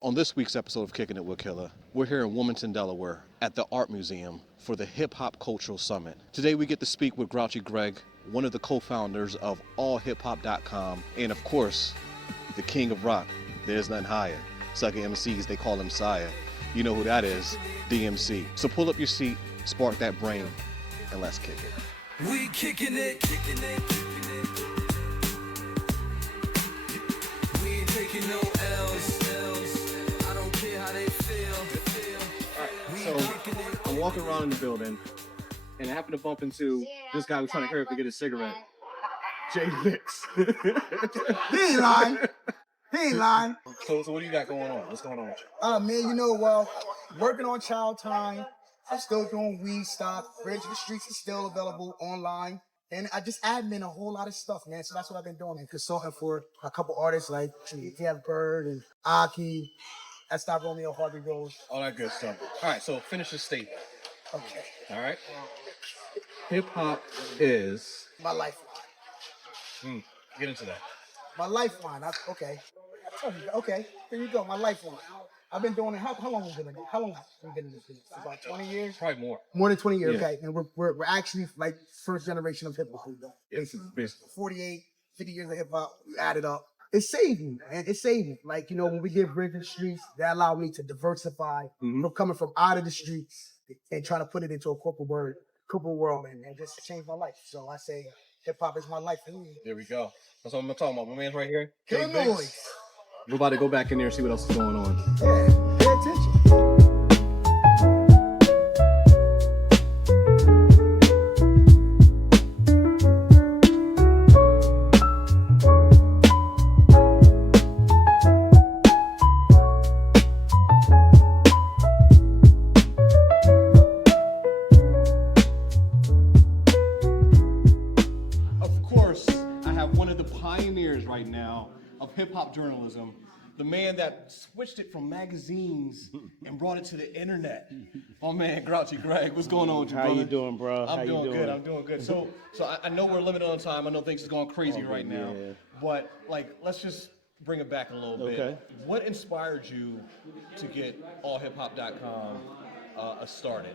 On this week's episode of Kickin It Wit Killa, we're here in Wilmington, Delaware at the Art Museum for the Hip Hop Cultural Summit. Today we get to speak with Grouchy Greg, one of the co-founders of allhiphop.com, and of course, the king of rock. There's none higher. Sucker MCs, they call him Sire. You know who that is, DMC. So pull up your seat, spark that brain, and let's kick it. We kicking it, kicking it, kicking it. We ain't taking no L's. I don't care how they feel. All right, so I'm walking around in the building, and I happen to bump into this guy who's trying to hurry up to get a cigarette. Jay Licks. He ain't lying. He ain't lying. So what do you got going on? What's going on with you? Man, working on Child Time. I'm still doing weed stock. Bridge to the Streets is still available online. And I just admin a whole lot of stuff, man. So that's what I've been doing. And consulting for a couple artists like Jeff Bird and Aki. That's not Romeo Harvey Rose. All that good stuff. All right, so finish the statement. Okay. All right. Hip hop is. My lifeline. Get into that. My lifeline. Okay. Okay. There you go. My lifeline. I've been doing it. How long have we been in it? How long have we been in this business? About 20 years? Probably more. More than 20 years, Yeah. okay. And we're actually like first generation of hip hop. Basically. 48, 50 years of hip hop, you add it up. It's saving, man. It's saving. Like, when we get Bridge to the Streets, that allowed me to diversify from coming from out of the streets and try to put it into a corporate world, and just change my life. So I say hip hop is my life. There we go. That's what I'm talking about. My man's right here. Kill Jay Licks. noise. We're about to go back in there and see what else is going on. Yeah, pay attention. Of course, I have one of the pioneers right now of hip-hop journalism, the man that switched it from magazines and brought it to the internet. My man, Grouchy Greg. What's going on with you, How brother? you doing, bro? I'm How you doing doing? good. I'm doing good. So I know we're limited on time. I know things is going crazy right now. yeah. But let's just bring it back a little bit. Okay. What inspired you to get allhiphop.com started?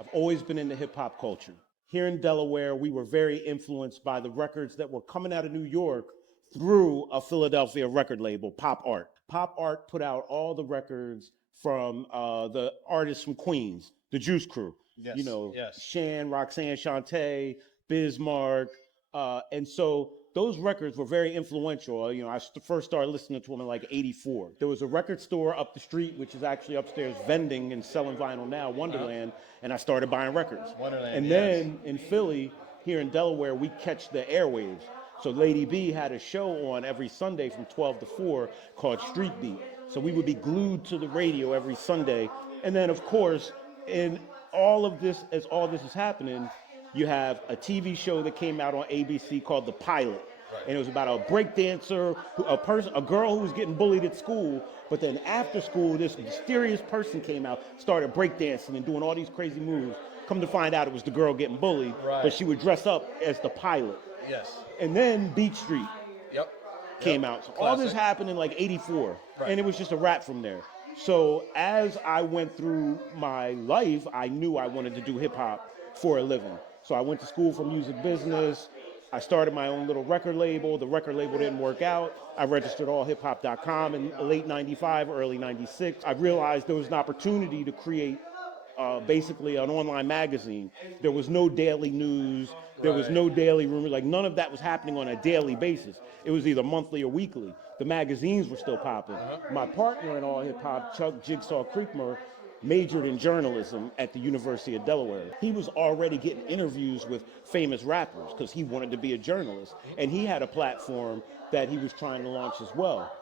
I've always been into hip hop culture. Here in Delaware, we were very influenced by the records that were coming out of New York through a Philadelphia record label, Pop Art. Pop Art put out all the records from the artists from Queens, the Juice Crew. Yes, yes. Shan, Roxanne Shante, Bismarck. And so those records were very influential. I first started listening to them in like '84. There was a record store up the street, which is actually upstairs vending and selling vinyl now, Wonderland, and I started buying records. Wonderland, and yes. then in Philly, here in Delaware, we catch the airwaves. So Lady B had a show on every Sunday from 12 to 4 called Street Beat. So we would be glued to the radio every Sunday. And then, of course, in all of this, as all this is happening, you have a TV show that came out on ABC called The Pilot. And it was about a breakdancer, a girl who was getting bullied at school. But then after school, this mysterious person came out, started breakdancing and doing all these crazy moves. Come to find out it was the girl getting bullied, Right. but she would dress up as the pilot. Yes. And then Beat Street Yep. came out. So all this Classic. happened in like '84, Right. and it was just a wrap from there. So as I went through my life, I knew I wanted to do hip hop for a living. So I went to school for music business. I started my own little record label. The record label didn't work out. I registered allhiphop.com in late '95, early '96. I realized there was an opportunity to create basically an online magazine. There was no daily news. There was no daily rumor. Like none of that was happening on a daily basis. It was either monthly or weekly. The magazines were still popping. My partner in all hip hop, Chuck Jigsaw Creekmer, majored in journalism at the University of Delaware. He was already getting interviews with famous rappers because he wanted to be a journalist. And he had a platform that he was trying to launch as well.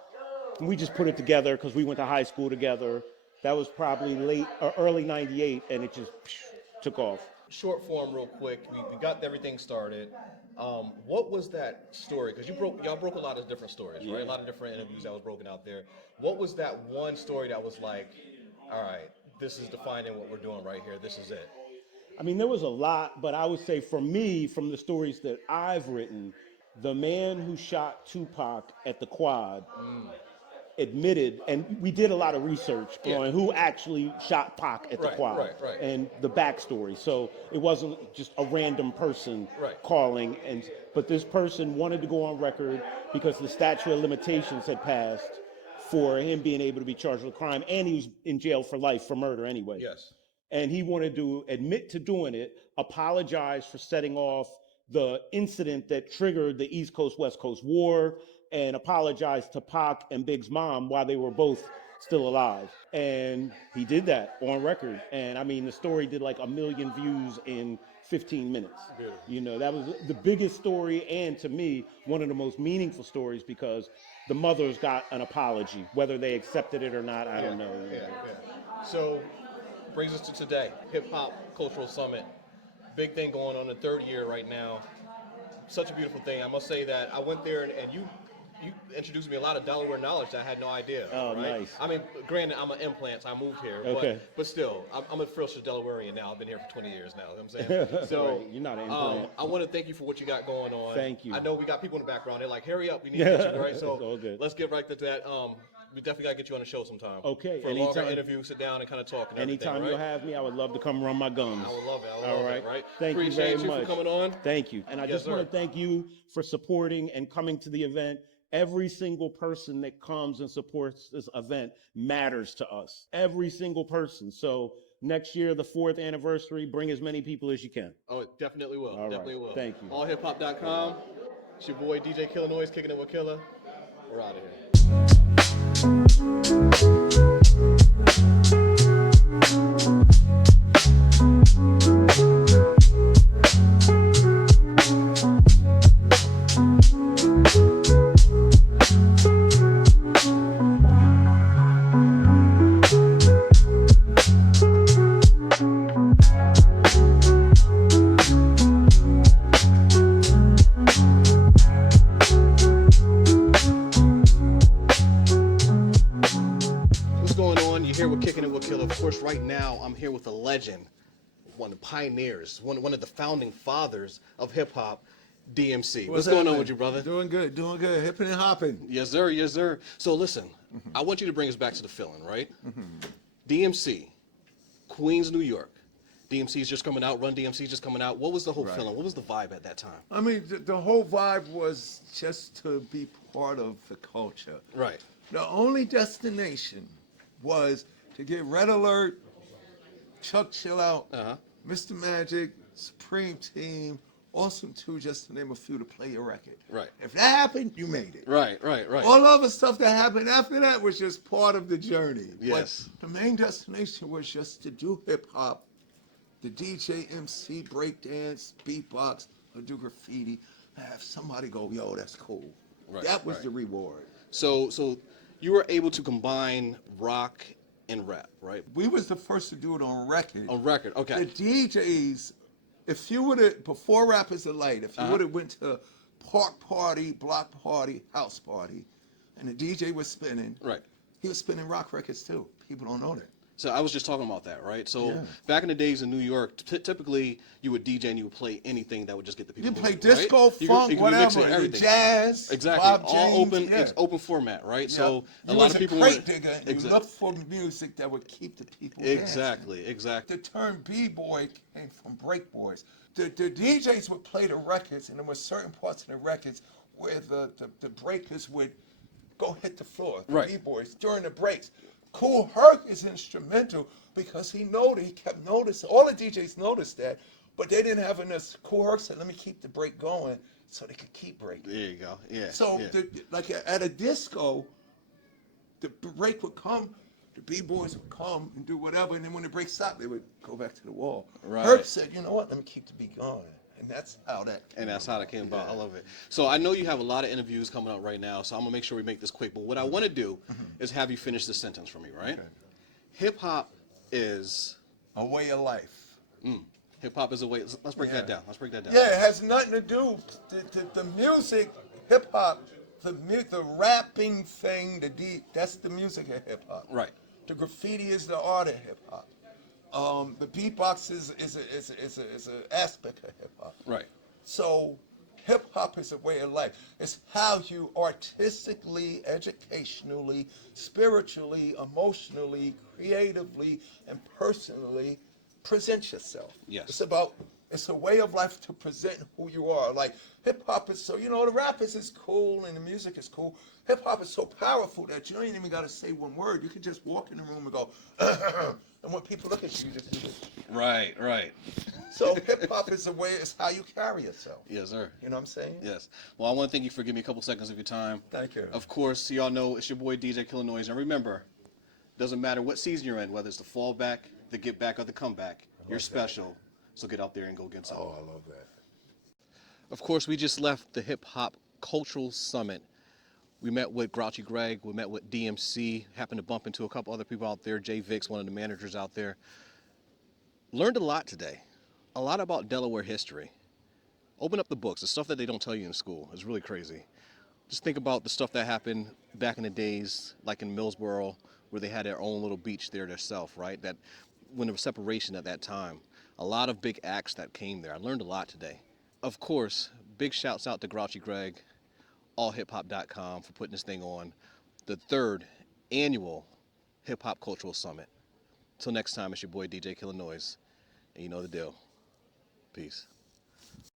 And we just put it together because we went to high school together. That was probably late or early '98, and it just took off. Short form, real quick. We got everything started. What was that story? Because y'all broke a lot of different stories, right? A lot of different interviews that was broken out there. What was that one story that was like, all right, this is defining what we're doing right here. This is it. I mean, there was a lot, but I would say for me, from the stories that I've written, the man who shot Tupac at the Quad admitted, and we did a lot of research on who actually shot Pac at the quad and the backstory. So it wasn't just a random person calling, but this person wanted to go on record because the statute of limitations had passed for him being able to be charged with a crime, and he was in jail for life for murder anyway. Yes. And he wanted to admit to doing it, apologize for setting off the incident that triggered the East Coast West Coast War, and apologize to Pac and Big's mom while they were both still alive. And he did that on record. And I mean, the story did like 1 million views in 15 minutes. Beautiful. You know, that was the biggest story, and to me, one of the most meaningful stories, because the mothers got an apology. Whether they accepted it or not, I don't know. So, brings us to today, Hip Hop Cultural Summit. Big thing going on, the third year right now. Such a beautiful thing. I must say that I went there and you introduced me a lot of Delaware knowledge that I had no idea. Oh, right? Nice. I mean, granted, I'm an implant, so I moved here. Okay. But still, I'm a frivolous Delawarean now. I've been here for 20 years now. You know what I'm saying? So, right. You're not an implant. I want to thank you for what you got going on. Thank you. I know we got people in the background. They're like, hurry up, we need to get you, right? So all good. let's get right to that. We definitely got to get you on the show sometime. Okay. For a longer interview, sit down and kind of talk and everything, anytime you'll have me, I would love to come run my guns. I would love it. I would love it, right? Thank you very much. For coming on. Thank you. And I just want to thank you for supporting and coming to the event. Every single person that comes and supports this event matters to us. Every single person. So next year, the 4th anniversary, bring as many people as you can. Oh, it definitely will. All definitely right. will. Thank you. AllHipHop.com. It's your boy DJ Killa Noise, Kicking It With Killa. We're out of here. Right now, I'm here with a legend, one of the pioneers, one of the founding fathers of hip hop, DMC. What's going on with you, brother? Doing good, hipping and hopping. Yes, sir, yes, sir. So listen, I want you to bring us back to the feeling, right? DMC, Queens, New York. DMC is just coming out, Run-DMC is just coming out. What was the whole feeling? What was the vibe at that time? I mean, the whole vibe was just to be part of the culture. Right. The only destination was to get Red Alert, Chuck Chill Out, Mr. Magic, Supreme Team, Awesome 2, just to name a few, to play your record. Right. If that happened, you made it. Right. All the other stuff that happened after that was just part of the journey. Yes. But the main destination was just to do hip-hop, the DJ, MC, breakdance, beatbox, or do graffiti, and have somebody go, yo, that's cool. Right. That was the reward. So you were able to combine rock and rap, right? We was the first to do it on record. On record, okay. The DJs, if you would have, before Rappers Delight, if you would have went to park party, block party, house party, and the DJ was spinning, right, he was spinning rock records too. People don't know that. So I was just talking about that, right? So back in the days in New York, typically you would DJ and you would play anything that would just get the people. You play moving, disco, right? funk, you could whatever, everything. Jazz, exactly, Bob all James, open, it's open format, right? Yeah. So a you lot was of people a crate digger, and you looked for music that would keep the people exactly. The term B-boy came from break boys. The DJs would play the records, and there were certain parts of the records where the breakers would go hit the floor, the B-boys, during the breaks. Kool Herc is instrumental because he kept noticing, all the DJs noticed that, but they didn't have enough. Kool Herc said, let me keep the break going so they could keep breaking. There you go, yeah. So, like at a disco, the break would come, the B-boys would come and do whatever, and then when the break stopped, they would go back to the wall. Right. Herc said, you know what, let me keep the beat going. And that's how that came about. I love it. So I know you have a lot of interviews coming up right now, so I'm going to make sure we make this quick. But what I want to do is have you finish this sentence for me, right? Okay. Hip-hop is... a way of life. Hip-hop is a way... Let's break that down. Yeah, it has nothing to do... The music, hip-hop, the rapping thing, that's the music of hip-hop. Right. The graffiti is the art of hip-hop. The beatbox is an aspect of hip hop. Right. So, hip hop is a way of life. It's how you artistically, educationally, spiritually, emotionally, creatively, and personally present yourself. Yes. It's a way of life to present who you are. Like hip hop is so, the rappers is cool and the music is cool. Hip hop is so powerful that you don't even got to say one word. You can just walk in the room and go, and when people look at you, you just do this. Right, right. So hip hop is a way, it's how you carry yourself. Yes, sir. You know what I'm saying? Yes. Well, I want to thank you for giving me a couple seconds of your time. Thank you. Of course, y'all know it's your boy DJ Killa Noise. And remember, doesn't matter what season you're in, whether it's the fallback, the get back, or the comeback, you're special. So get out there and go get some. Oh, I love that. Of course, we just left the Hip Hop Cultural Summit. We met with Grouchy Greg, we met with DMC, happened to bump into a couple other people out there, Jay Vicks, one of the managers out there. Learned a lot today, a lot about Delaware history. Open up the books, the stuff that they don't tell you in school is really crazy. Just think about the stuff that happened back in the days, like in Millsboro, where they had their own little beach there themselves, right? That when there was separation at that time. A lot of big acts that came there. I learned a lot today. Of course, big shouts out to Grouchy Greg, allhiphop.com for putting this thing on. The 3rd annual Hip Hop Cultural Summit. Till next time, it's your boy DJ Killa Noise, and you know the deal. Peace.